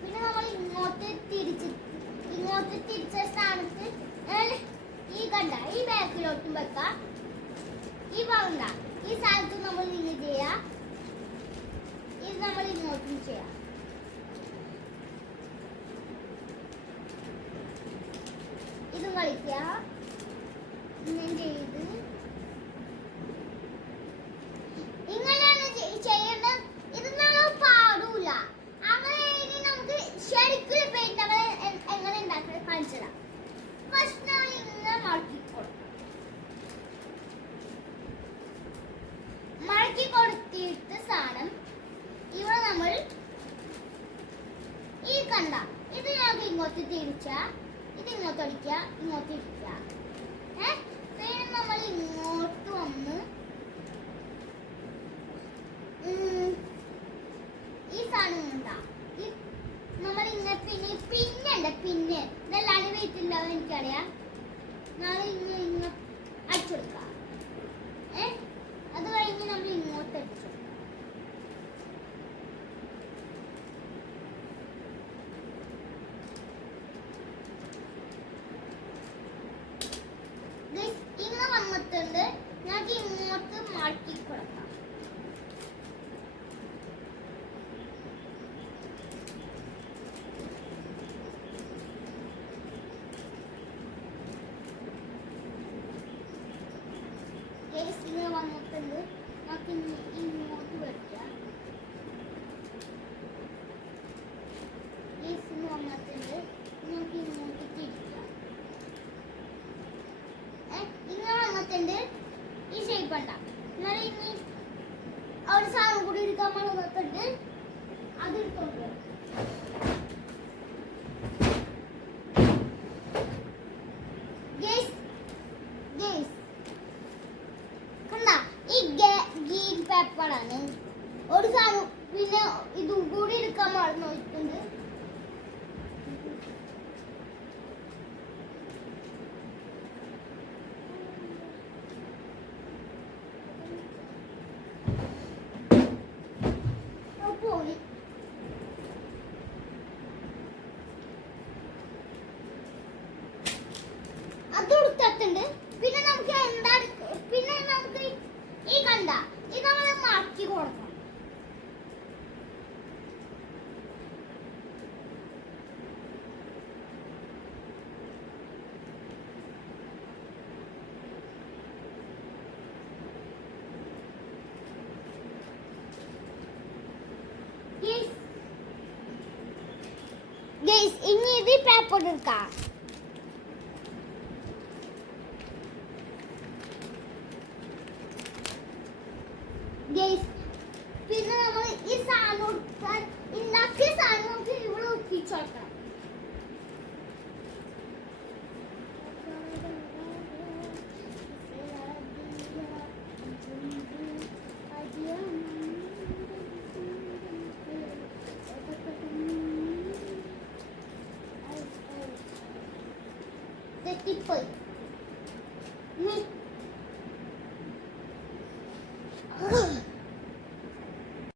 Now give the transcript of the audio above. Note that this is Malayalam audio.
പിന്നെ നമ്മൾ ഇങ്ങോട്ട് തിരിച്ച സ്ഥാനത്ത് ഈ കണ്ട ഈ ബാക്കിലോട്ടും വെക്കാം. ഈ ഭാഗം ഈ സ്ഥലത്ത് നമ്മൾ ഇങ്ങനെ ചെയ്യാം. ഇത് നമ്മൾ ഇങ്ങോട്ടും ചെയ്യാം. ഇതും കളിക്കുക. ഇങ്ങനെ ചെയ്ത് ഇങ്ങനെയാണ് ചെയ്യേണ്ടത്. ഇത് നമ്മൾ പാടൂല. അങ്ങനെ നമുക്ക് ശരിക്കും പെയിന്റ് എങ്ങനെ ഉണ്ടാക്കാൻ കാണിച്ചതാ. ഫസ്റ്റ് നമ്മൾ ഇങ്ങനെ മടക്കി കൊടുത്തിട്ട് സാധനം ഇവിടെ നമ്മൾ ഈ കണ്ട ഇത് ഞങ്ങൾക്ക് ഇങ്ങോട്ട് തിരിച്ച ഇത് ഇങ്ങോട്ട് അടിക്കുക, ഇങ്ങോട്ട് ഇരിക്കുക. പിന്നെ നമ്മൾ ഇങ്ങോട്ട് വന്ന് ഈ സാധനം ഉണ്ടാ നമ്മൾ ഇങ്ങനെ പിന്നെ ഇതെല്ലാം വീട്ടിലുണ്ടാവും എനിക്കറിയാം. നാളെ ഇങ്ങനെ അടിച്ചെടുക്കുക. അത് കഴിഞ്ഞ് നമ്മൾ ഇങ്ങോട്ട് അടിച്ചു. ഇങ്ങനെ വന്നിട്ടുണ്ട്. ഞങ്ങൾക്ക് ഇങ്ങോട്ട് മാറ്റി കൊടുക്കാം. ഇങ്ങനെ വന്നിട്ടുണ്ട്. നമുക്ക് ഇങ്ങോട്ട് വയ്ക്കാം. ഇങ്ങനെ വന്നിട്ടുണ്ട്. നമുക്ക് ഇങ്ങോട്ട് തിരിക്കാം. ഇങ്ങനെ വന്നിട്ടുണ്ട്. ഈ ഷേപ്പ് ഉണ്ടാ. എന്നാൽ ഇനി ഒരു സാധനം കൂടി എടുക്കാൻ വന്നിട്ടുണ്ട്. അതെടുത്തോണ്ട് ഗ്രീൻ പേപ്പറാണ്. ഒരു സാധനം പിന്നെ ഇതും കൂടി എടുക്കാൻ മറന്നു വെച്ചിട്ടുണ്ട്. പോയി അതെടുത്തിട്ടുണ്ട്. പിന്നെ നമുക്ക് എന്താ പിന്നെ നമുക്ക് ഈ കണ്ട ഇത് നമ്മൾ മാറ്റി കൊടുക്കണം. ഇനി ഇത് പേപ്പർ എടുക്കാം. പിന്നെ നമ്മൾ ഈ സാധനം ഉണ്ടാക്കിയ സാധനം നമുക്ക് ഇവിടെ ഒപ്പിച്ചോക്കണം. തെറ്റിപ്പോയി.